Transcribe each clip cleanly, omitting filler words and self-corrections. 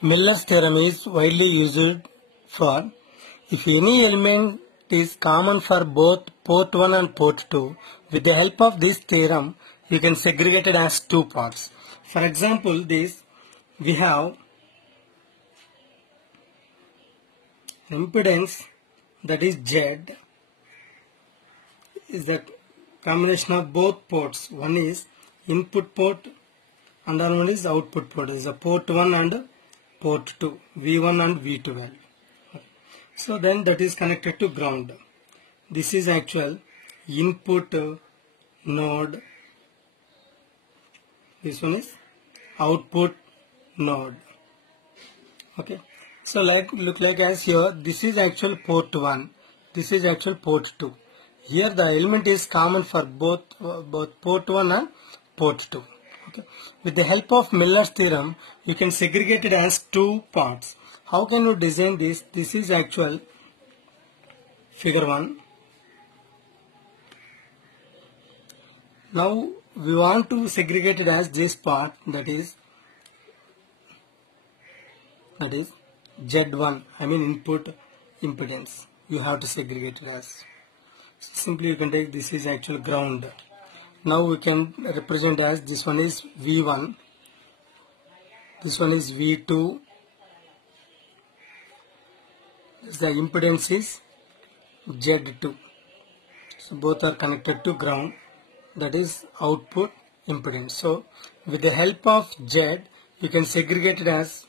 Miller's theorem is widely used for if any element is common for both port 1 and port 2. With the help of this theorem, you can segregate it as two parts. For example, this we have impedance, that is Z, is the combination of both ports. One is input port and another one is output port. This is a port 1 and port 2, V1 and V2 value. So then that is connected to ground. This is actual input node. This one is output node. Okay. So look like as here, this is actual port 1. This is actual port 2. Here the element is common for both port 1 and port 2. Okay. With the help of Miller's theorem, you can segregate it as two parts. How can you design this? This is actual figure 1. Now we want to segregate it as this part, that is Z1, I mean input impedance. You have to segregate it as. Simply you can take this is actual ground. Now we can represent as this one is V1, this one is V2, the impedance is Z2. So both are connected to ground, that is output impedance. So with the help of Z, you can segregate it as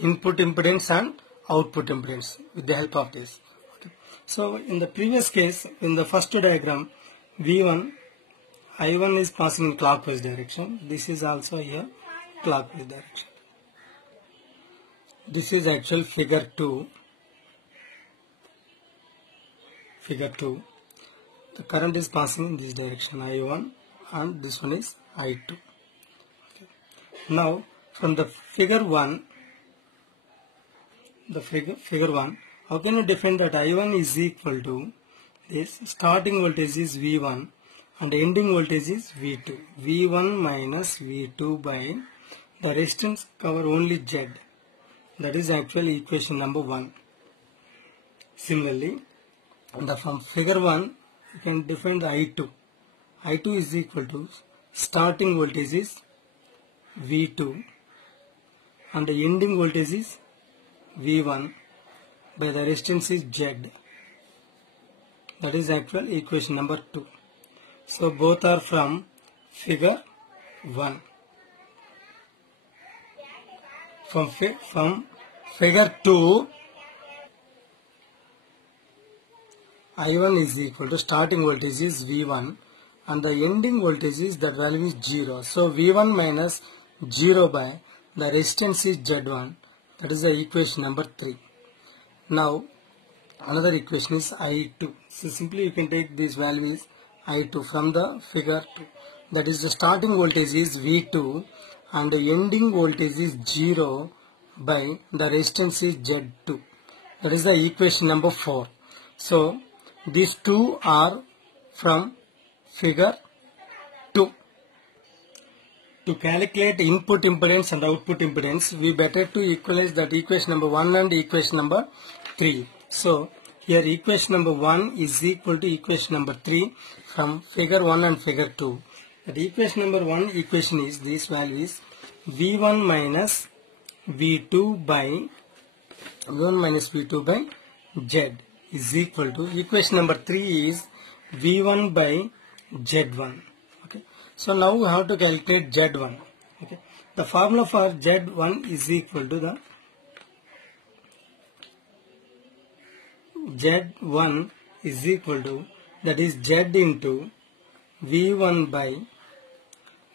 input impedance and output impedance with the help of this. Okay. So in the previous case, in the first diagram, V1, I1 is passing in clockwise direction. This is also here clockwise direction. This is actual figure 2. Figure 2. The current is passing in this direction, I1, and this one is I2. Okay. Now from the figure 1, how can you define that I1 is equal to this starting voltage is V1 and ending voltage is V2. V1 minus V2 by the resistance cover only Z. That is actually equation number 1. Similarly, from figure 1, you can define the I2. I2 is equal to starting voltage is V2 and the ending voltage is V1 by the resistance is Z. That is actual equation number 2. So both are from figure 1. From figure 2, I1 is equal to starting voltage is V1 and the ending voltage is, that value is 0. So V1 minus 0 by the resistance is Z1. That is the equation number 3. Now another equation is I2. So simply you can take these values I2 from the figure 2. That is the starting voltage is V2 and the ending voltage is 0 by the resistance is Z2. That is the equation number 4. So these two are from figure 2. To calculate input impedance and output impedance, we better to equalize that equation number 1 and equation number 3. So here equation number 1 is equal to equation number 3 from figure 1 and figure 2. That equation number 1 equation is, this value is V1 minus V2 by Z is equal to equation number 3 is V1 by Z1. Okay. So now we have to calculate Z1. Okay. The formula for Z1 is equal to the Z1 is equal to, that is Z into V1 by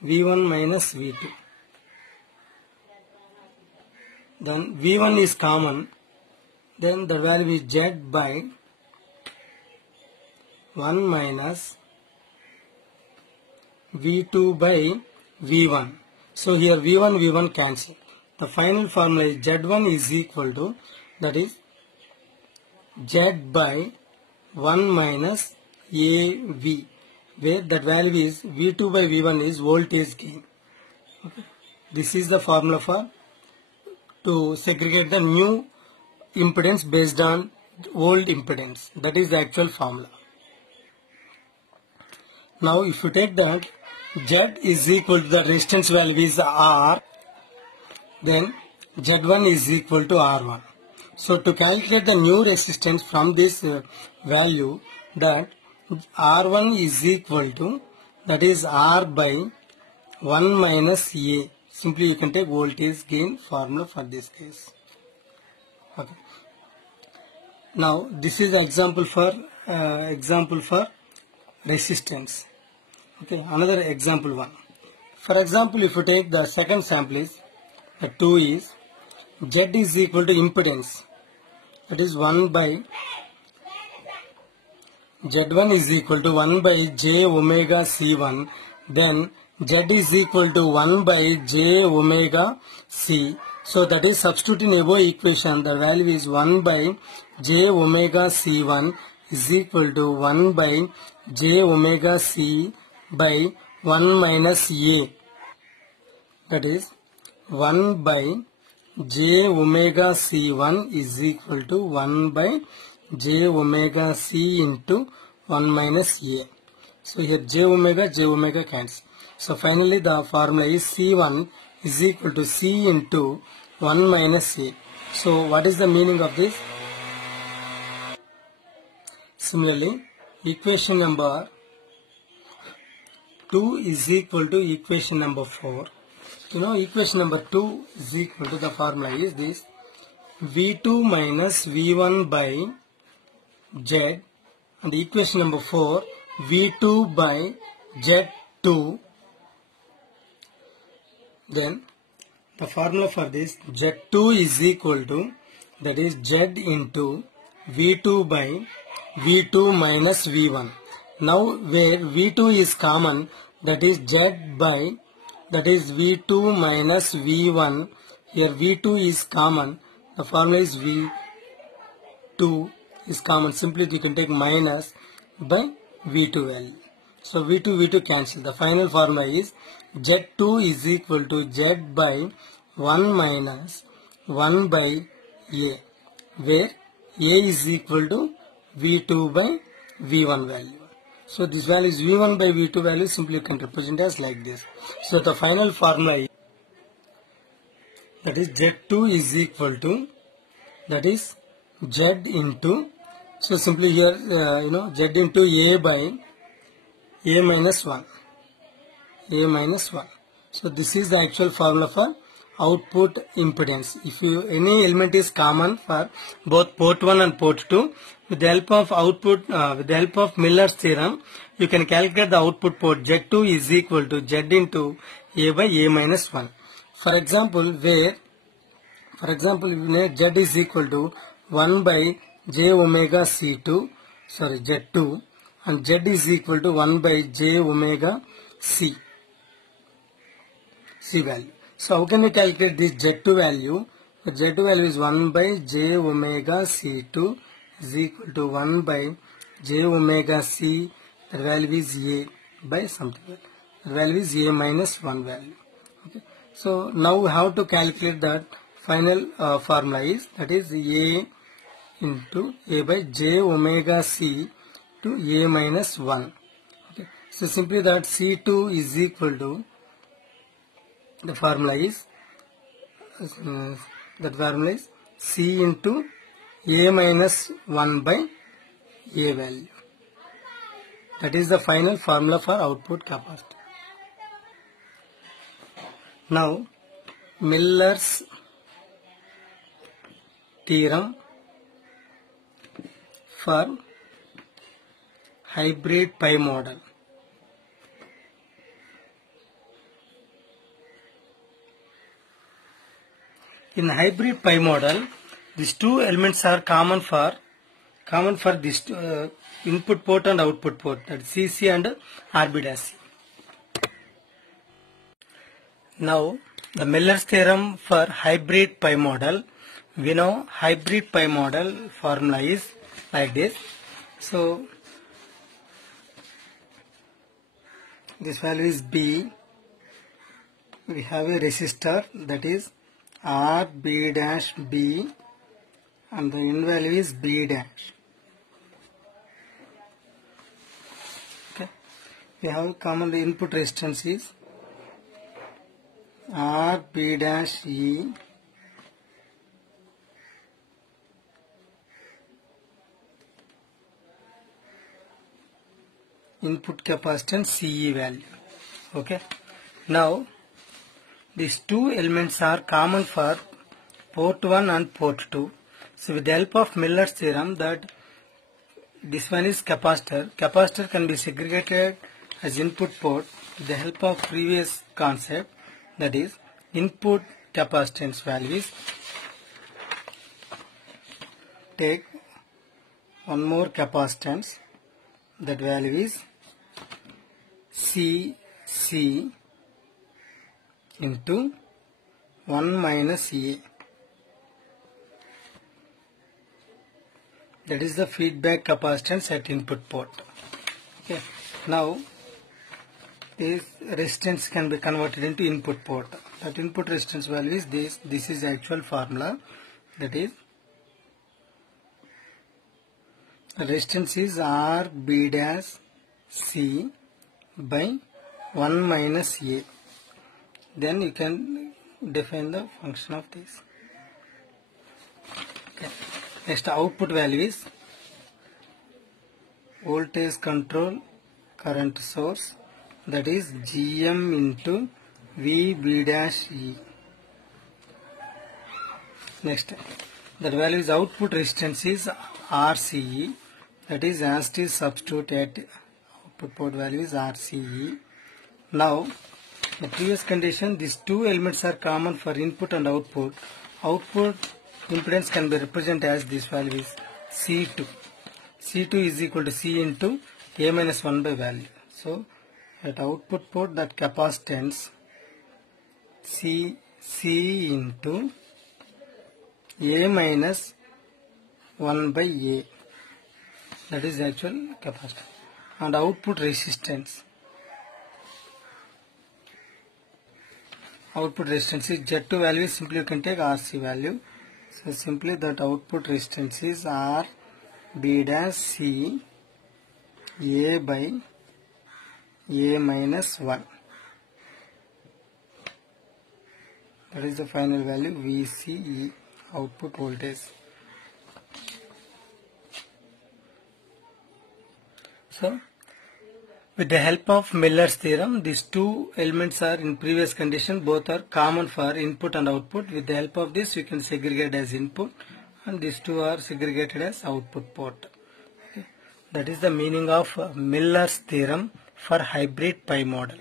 V1 minus V2. Then V1 is common, then the value is Z by 1 minus V2 by V1. So here V1 cancel. The final formula is Z1 is equal to, that is Z by 1 minus AV, where that value is V2 by V1 is voltage gain. Okay. This is the formula for to segregate the new impedance based on old impedance. That is the actual formula. Now if you take that Z is equal to the resistance value is R, then Z1 is equal to R1. So to calculate the new resistance from this value, that R1 is equal to, that is R by 1 minus A. Simply you can take voltage gain formula for this case. Okay. Now this is example for resistance. Okay, another example one. For example, if you take the second sample is the 2 is Z is equal to impedance, that is 1 by Z1 is equal to 1 by j omega C1, then Z is equal to 1 by j omega C. So that is substituting above equation, the value is 1 by j omega C1 is equal to 1 by j omega C by 1 minus A. That is 1 by j omega C1 is equal to 1 by j omega C into 1 minus A. So here j omega cancels. So finally the formula is C1 is equal to C into 1 minus A. So what is the meaning of this? Similarly, equation number 2 is equal to equation number 4. You know, equation number 2 is equal to, the formula is this, V2 minus V1 by Z, and the equation number 4, V2 by Z2. Then the formula for this, Z2 is equal to, that is Z into V2 by V2 minus V1. Now where V2 is common, that is Z by, that is V2 minus V1. Here V2 is common, the formula is V2 is common. Simply you can take minus by V2 value. So V2 cancel. The final formula is Z2 is equal to Z by 1 minus 1 by A, where A is equal to V2 by V1 value. So this value is V1 by V2 value, simply you can represent as like this. So the final formula is, that is Z2 is equal to, that is Z into, so simply here Z into A by A minus 1. A minus 1. So this is the actual formula for output impedance. If any element is common for both port 1 and port 2, with the help of with the help of Miller's theorem, you can calculate the output port Z2 is equal to Z into A by A minus 1. For example, Z is equal to 1 by j omega Z2, and Z is equal to 1 by j omega C value. So how can we calculate this Z2 value? The Z2 value is 1 by j omega C2 is equal to 1 by j omega C, the value is A by something. The value is A minus 1 value. Okay. So now we have to calculate that final formula is, that is A into A by j omega C to A minus 1. Okay. So simply that C2 is equal to, the formula is C into A minus 1 by A value. That is the final formula for output capacity. Now Miller's theorem for hybrid pi model. In hybrid pi model, these two elements are common for this input port and output port, that is CC and RB'. Now the Miller's theorem for hybrid pi model, we know hybrid pi model formula is like this. So this value is B. We have a resistor, that is R B dash B and the N value is B dash. Okay. We have common input resistance is R B dash E input capacitance CE value. Okay. Now these two elements are common for port 1 and port 2. So with the help of Miller's theorem, that this one is capacitor. Capacitor can be segregated as input port with the help of previous concept, that is input capacitance values. Take one more capacitance, that value is CC into 1 minus A. That is the feedback capacitance at input port. Okay. Now this resistance can be converted into input port. That input resistance value is this. This is the actual formula. That is resistance is R B dash C by 1 minus A. Then you can define the function of this. Okay. Next, output value is voltage control current source, that is GM into VB dash E. Next, that value is output resistance is RCE, that is as it is substitute at output port value is RCE. Now the previous condition, these two elements are common for input and output. Output impedance can be represented as this value is C2. C2 is equal to C into A minus 1 by value. So at output port, that capacitance C into A minus 1 by A. That is the actual capacitance. And output resistance. Output resistance is Z2 value, simply you can take RC value. So simply that output resistance is R B dash C A by A minus 1. That is the final value VCE, output voltage. So with the help of Miller's theorem, these two elements are in previous condition, both are common for input and output. With the help of this, you can segregate as input, and these two are segregated as output port. Okay. That is the meaning of Miller's theorem for hybrid pi model.